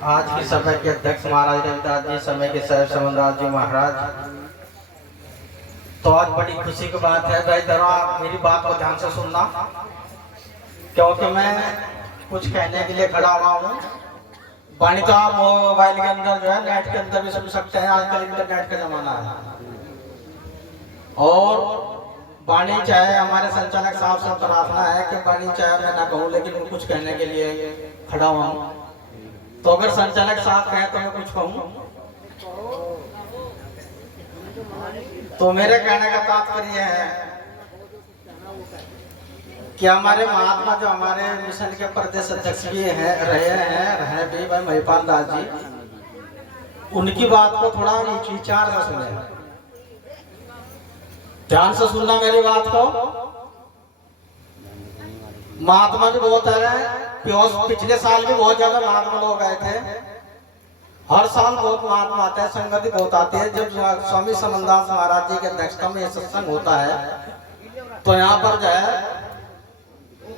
आज की सभा के अध्यक्ष महाराज रविदास जी, समय के साहब समनदास जी महाराज। तो आज बड़ी खुशी की बात है भाई, जरा मेरी बात को ध्यान से सुनना, क्योंकि मैं कुछ कहने के लिए खड़ा हुआ हूँ। वाणी तो आप मोबाइल के अंदर जो है, नेट के अंदर भी सुन सकते हैं। आजकल इंटरनेट का जमाना है। और वाणी चाहे हमारे संचालक साहब से प्रार्थना है कि वाणी चाहे मैं ना कहूँ, लेकिन मैं कुछ कहने के लिए खड़ा हुआ हूँ। तो अगर संचालक साहब कहें तो मैं कुछ कहूँ। तो मेरे कहने का तात्पर्य है कि हमारे महात्मा जो हमारे मिशन के प्रदेश अध्यक्ष भी रहे भी भाई महिपाल दास जी, उनकी बात को थोड़ा विचार से सुने, ध्यान से सुनना मेरी बात को। महात्मा भी बहुत है, पिछले साल भी बहुत ज्यादा महात्मा लोग आए थे। हर साल बहुत महात्मा आते हैं, संगति बहुत आती है। जब स्वामी समनदास महाराज जी के अध्यक्षता में सत्संग होता है तो यहाँ पर जो है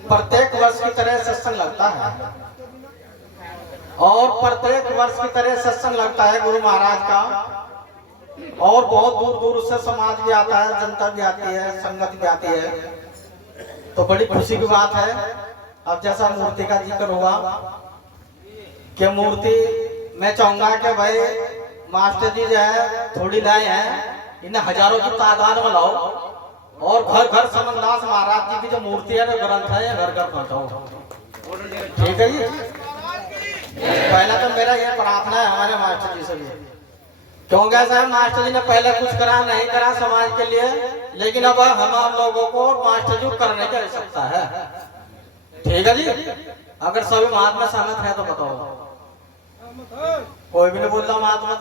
प्रत्येक वर्ष की तरह सत्संग लगता है, और प्रत्येक वर्ष की तरह सत्संग लगता है गुरु महाराज का। और बहुत दूर दूर से समाज भी आता है, जनता भी आती है, संगत भी आती है। तो बड़ी खुशी की बात है। अब जैसा मूर्ति का जिक्र हुआ कि मूर्ति, मैं चाहूंगा कि भाई मास्टर जी जो है थोड़ी लाए हैं, इन्हें हजारों की तादाद में लाओ, और घर घर समनदास महाराज जी की जो मूर्ति है, ग्रंथ है, घर घर पहुंचाओ। ठीक है जी। पहला तो मेरा ये प्रार्थना है हमारे मास्टर जी से भी, क्योंकि ऐसा मास्टर जी ने पहले कुछ करा नहीं करा समाज के लिए, लेकिन अब हम लोगों को मास्टर जी करने की आवश्यकता है। ठीक है जी। अगर सभी महात्मा सहमत है तो बताओ। कोई भी नहीं बोल रहा महात्मा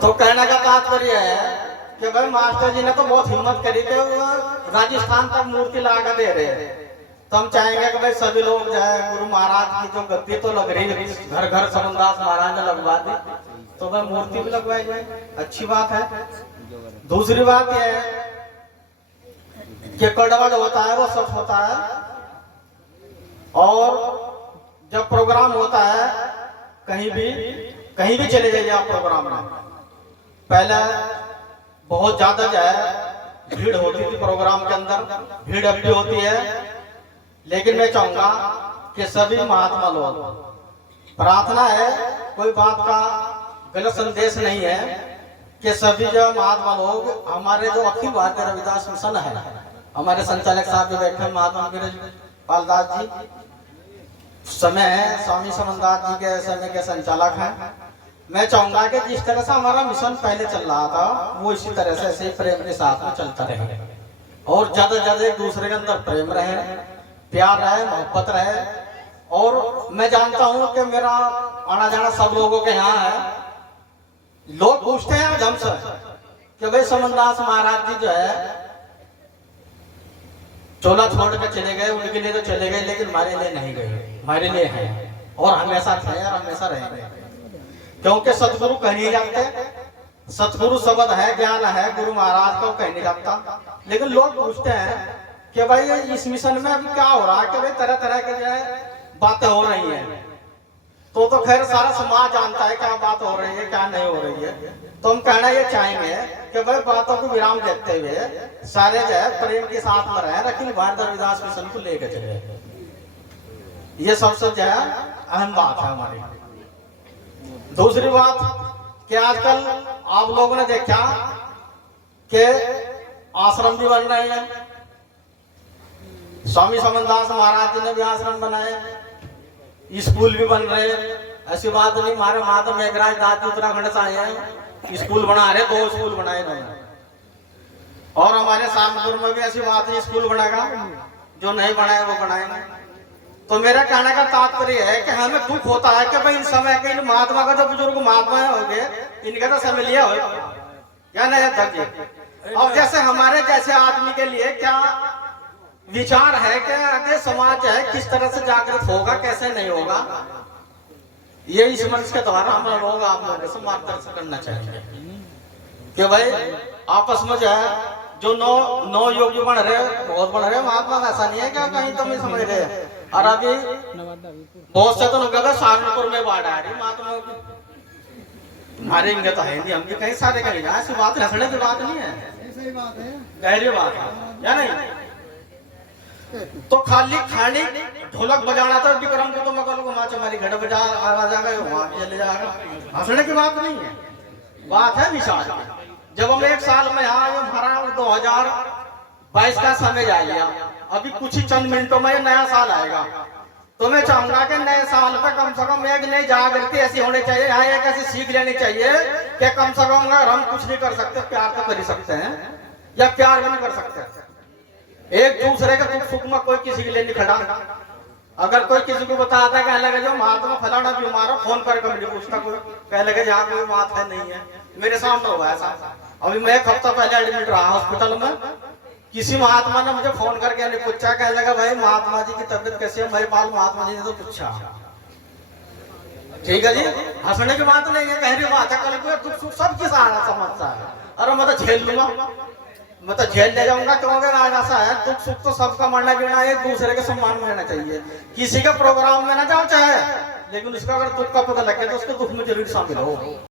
तो कहने का तात्पर्य है कि भाई मास्टर जी ने तो बहुत हिम्मत करी थी, राजस्थान तक मूर्ति लगा दे रहे। तो हम चाहेंगे कि भाई सभी लोग जाए, गुरु महाराज की जो गद्दी तो लग रही है, घर घर समनदास महाराज ने लगवा दी, तो भाई मूर्ति भी लगवाई जाए, अच्छी बात है। दूसरी बात यह है कि कड़वा जो होता है वो सच होता है, और जब प्रोग्राम होता है कहीं भी चले जाइए आप प्रोग्राम में, पहले बहुत ज्यादा जो है भीड़ होती थी प्रोग्राम के अंदर, भीड़ अब भी होती है। लेकिन मैं चाहूंगा कि सभी महात्मा लोग, प्रार्थना है, कोई बात का गलत संदेश नहीं है, कि सभी जो महात्मा लोग, हमारे जो अखिल भारतीय रविदास मिशन है, हमारे संचालक साहब जो बैठे महात्मा पाल दास जी समय है, स्वामी समनदास जी के समय के संचालक हैं। मैं चाहूंगा कि जिस तरह से हमारा मिशन पहले चल रहा था, वो इसी तरह से ऐसे प्रेम के साथ में चलता रहे, और ज्यादा से ज्यादा एक दूसरे के अंदर प्रेम रहे, प्यार रहे, मोहब्बत रहे। और मैं जानता हूं कि मेरा आना जाना सब लोगों के यहाँ है। लोग पूछते हैं आज हमसे कि भाई समनदास महाराज जी जो है चोला छोड़ कर चले गए, उनके लिए तो चले गए, लेकिन हमारे लिए नहीं गए, हमारे लिए हैं, और हमेशा थे और हमेशा रहेंगे। क्योंकि सतगुरु कह नहीं जाते, सतगुरु शब्द है, ज्ञान है, गुरु महाराज को कह नहीं जाता। लेकिन लोग पूछते हैं कि भाई इस मिशन में अभी क्या हो रहा है, कि भाई तरह तरह के जो है बातें हो रही हैं। तो खैर सारा समाज जानता है क्या बात हो रही है, क्या नहीं हो रही है। तो हम कहना ये चाहेंगे कि भाई बातों को विराम देते हुए सारे जो है प्रेम के साथ में रहे, अखिल भारतीय रविदास मिशन को लेकर चले। ये सबसे जो है अहम बात है हमारी। दूसरी बात कि आजकल आप लोगों ने देखा कि आश्रम भी बन रहे हैं, स्वामी समनदास महाराज जी ने भी आश्रम बनाए, स्कूल भी बन रहे। ऐसी बात नहीं, हमारे माता मेघराज दास जी उत्तराखंड से आए हैं, स्कूल बना रहे, 2 स्कूल बनाए इन्होंने। और हमारे सामपुर में भी ऐसी बात है, स्कूल बनेगा, जो नहीं बनाए वो बनाएंगे। तो मेरा कहने का तात्पर्य है कि हमें दुख होता है कि भाई इन समय के इन महात्मा का, जो बुजुर्ग महात्मा हो गए, इनका तो समय लिया हो क्या नहीं है। अब जैसे हमारे जैसे आदमी के लिए क्या विचार है कि आगे समाज है किस तरह से जागृत होगा, कैसे नहीं होगा, ये इस मंच के द्वारा हम लोग आप लोगों से मार्गदर्शन करना चाहिए कि भाई आपस में जो है जो नौ नौ योगी बन रहे, बहुत बन रहे महात्मा, ऐसा नहीं है क्या कहीं तो नहीं समझ रहे। और अभी बहुत से तो लोग कहते सहारनपुर में बाढ़ आ रही महात्मा की, हमारे इंगे तो है नहीं, हम भी कहीं सारे कहीं ना, ऐसी बात हंसने की बात नहीं है, सही बात है, गहरी बात है या नहीं। तो खाली खाली ढोलक बजाना था विक्रम को, तो मैं कहूँ वहां हमारी घड़ बजा आवाज आ गए वहां भी चले जाएगा, हंसने की बात नहीं है, बात है विशाल की। जब हम एक साल में यहाँ हमारा 2022 का समय जा लिया, अभी कुछ ही चंद मिनटों में नया साल आएगा, तो मैं चाहूंगा कि नए साल पे कम से कम एक नई जागृति ऐसी होनी चाहिए, यहाँ एक ऐसी सीख लेनी चाहिए कि कम से कम अगर हम कुछ नहीं कर सकते प्यार तो कर ही सकते हैं, या प्यार भी नहीं कर सकते, एक दूसरे के दुख सुख में कोई किसी के लिए नहीं खड़ा। अगर कोई किसी को बताता है कह लगे जो महात्मा फलाना बीमार हो, फोन करके मुझे पूछता कोई, कह लगे यहाँ कोई बात है नहीं है, मेरे सामने हुआ ऐसा। अभी मैं एक हफ्ता पहले एडमिट रहा हॉस्पिटल में, किसी महात्मा ने मुझे फोन करके पूछा, कह लगा भाई महात्मा जी की तबीयत कैसी है, मेरे पास महात्मा जी ने तो पूछा, ठीक है जी, हंसने की बात नहीं है, गहरी बात है, कल को दुख सुख सबकी सहारा समझता है। अरे मैं तो झेल लूंगा, मैं तो झेल ले जाऊंगा, क्योंकि आज ऐसा है दुख सुख तो सबका मरना जीना, एक दूसरे के सम्मान में रहना चाहिए, किसी के प्रोग्राम में ना जाओ चाहे, लेकिन उसका अगर दुख का पता लगे तो उसके दुख में जरूर शामिल हो।